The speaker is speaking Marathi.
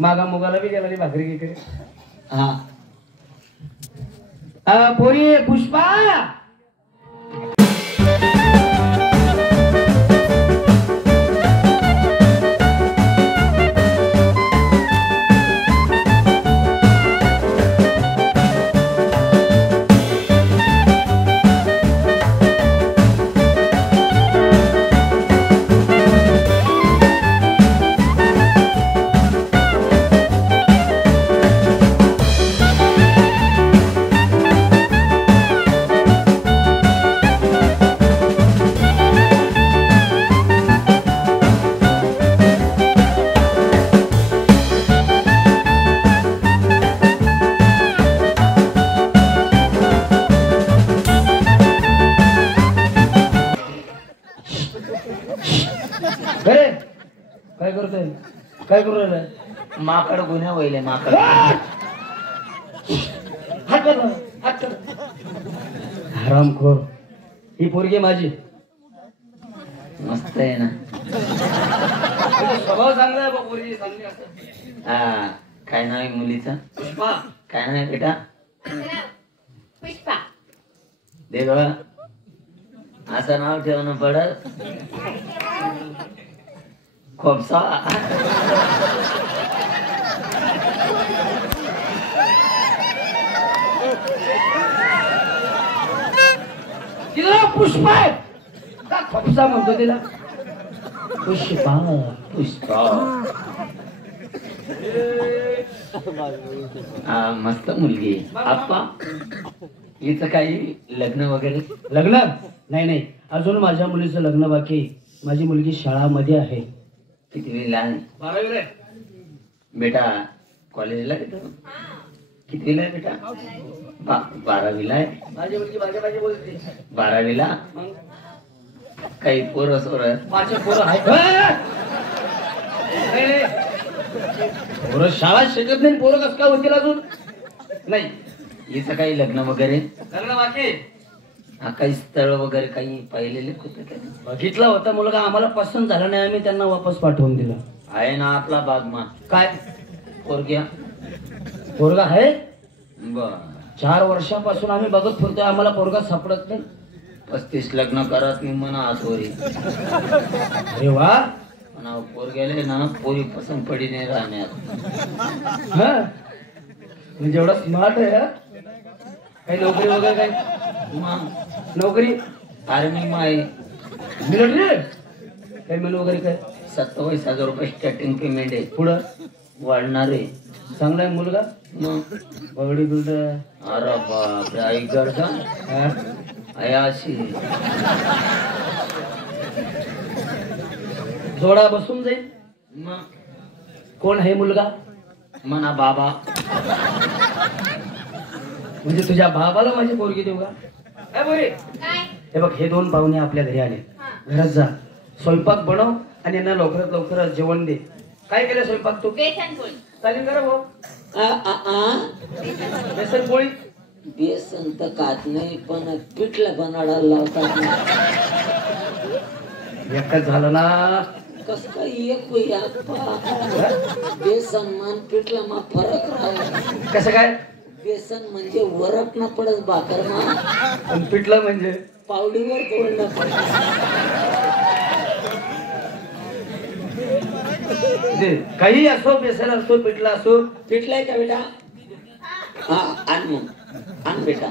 मागा मुगाला बी गेला ती भाकरी इकडे. हा पोरी पुष्पा काय करतोय? काय करू राहिलाय? माकड गुन्हा वहिले माकड. हरामखोर. ही पोरगी माझी. मस्त आहे ना. स्वभाव चांगला आहे बा, पोरगी चांगली असते. हा काय नाव आहे मुलीचं? पुष्पा. काय नाव आहे बेटा? पुष्पा. दे ग असं नाव ठेवणं पडत. खोपसा. तिला पुष्पा आहे का खोपसा म्हणतो तिला? पुष्पा. पुष्पा. हा मस्त मुलगी. आप्पा हिचं काही लग्न वगैरे? लग्न नाही अजून माझ्या मुलीचं लग्न बाकी. माझी मुलगी शाळामध्ये आहे. कितवीला आहे? 12वीला आहे. बेटा कॉलेजला आहे? कितवीला आहे बेटा? 12वीला आहे. माझी मुलगी माझ्या बोलते. 12वीला. काही पोरं सोरं? माझे पोरं आहे. पोरं शाळा शिकत नाही. पोरं कसं काय होतील अजून? नाही. हिचं काही लग्न वगैरे? लग्न बाकी. हा काही स्थळ वगैरे काही पाहिलेले होते का? बघितला होता मुलगा, आम्हाला पसंत झाला नाही. आम्ही त्यांना वापस पाठवून दिलं. आहे ना आपला बागमा? काय पोरग्या? पोरगा आहे. बर. 4 वर्षापासून आम्ही बघत फिरतोय, आम्हाला पोरगा सापडत नाही. 35 लग्न करत मी म्हणा आजवरी. अरे वा. म्हणा पोरग्याले ना पोरी पसंत पडी नाही राहण्यात. हा म्हणजे एवढा स्मार्ट आहे. हा काही नोकरी वगैरे काय? मग नोकरी आर्मी माय. मिलिटरी काही मेनू वगैरे काय? 27,000 रुपये स्टार्टिंग पेमेंट आहे. पुढं वाढणार आहे. चांगला आहे मुलगा. मग बगडी बिल्ड. अरे बापरे आई गरजा अशी जोडा बसून जाईल. मग कोण आहे मुलगा? म्हणा बाबा. म्हणजे तुझ्या बाबाला माझी पोरगी देऊ का? काय बोरे? काय? हे बघ, हे 2 पाहुणे आपल्या घरी आले. घरात जा, स्वयंपाक बनव आणि यांना लवकरात लवकर जेवण दे. काय केलं स्वयंपाक तू? बेसन पोळी. चालेल करा भाऊ. बेसन पोळी. बेसन तर खात नाही पण पिठलं बनाडायला लावतात. एकच झालं ना. कस काय एक बेसन मान पिठलं मा फरक राहिला. कसं काय? बेसन म्हणजे वरप ना पडत भाकर मा. पण पिठलं म्हणजे पावडीवर तोडणं पडत. काही असो, बेसन असो, पिठलं असो. पिठलाय का बेटा? हा आण मग आण बेटा.